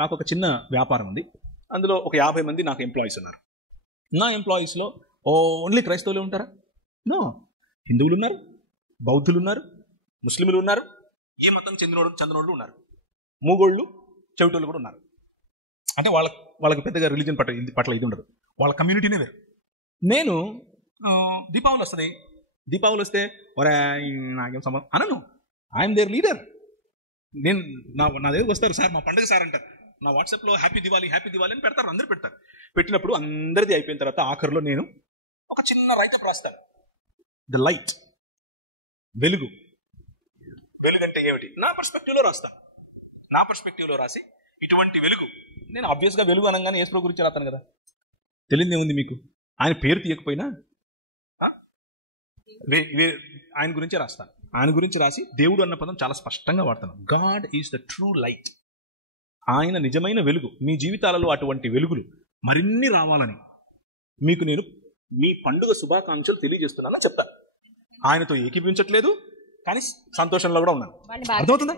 నాకు ఒక చిన్న వ్యాపారం ఉంది. అందులో ఒక 50 మంది నాకు ఎంప్లాయీస్ ఉన్నారు. నా ఎంప్లాయీస్లో ఓన్లీ క్రైస్తవులు ఉంటారా? నో, హిందువులు ఉన్నారు, బౌద్ధులు ఉన్నారు, ముస్లింలు ఉన్నారు, ఏ మతం చెందినోళ్ళు ఉన్నారు, మూగోళ్ళు, చెవిటోళ్ళు కూడా ఉన్నారు. అంటే వాళ్ళకి పెద్దగా రిలీజన్ పట్ల ఇది ఉండదు, వాళ్ళ కమ్యూనిటీనే వేరు. నేను దీపావళి వస్తే ఒరే నాకేం సంబంధం అనను. I'm their leader. నేను నా దగ్గరకు వస్తారు, సార్ మా పండుగ సార్ అంటారు. నా వాట్సాప్లో హ్యాపీ దివాళీ అని పెడతారు, అందరూ పెడతారు. పెట్టినప్పుడు అందరిది అయిపోయిన తర్వాత ఆఖరిలో నేను ఒక చిన్న రైట్ రాస్తాను. ద లైట్, వెలుగు అంటే ఏమిటి నా పర్స్పెక్టివ్లో రాసి ఇటువంటి వెలుగు. నేను ఆబ్వియస్గా వెలుగు అనగానే యేసు ప్రభు గురించి రాస్తాను కదా, తెలియదు ఏముంది మీకు. ఆయన పేరు తీయకపోయినా ఆయన గురించే రాస్తాను. ఆయన గురించి రాసి దేవుడు అన్న పదం చాలా స్పష్టంగా వాడతాను. God is the true light. ఆయన నిజమైన వెలుగు. మీ జీవితాలలో అటువంటి వెలుగులు మరిన్ని రావాలని మీకు నేను మీ పండుగ శుభాకాంక్షలు తెలియజేస్తున్నానని చెప్తా. ఆయనతో ఏకీపించట్లేదు, కానీ సంతోషంలో కూడా ఉన్నాను. అర్థమవుతుందా?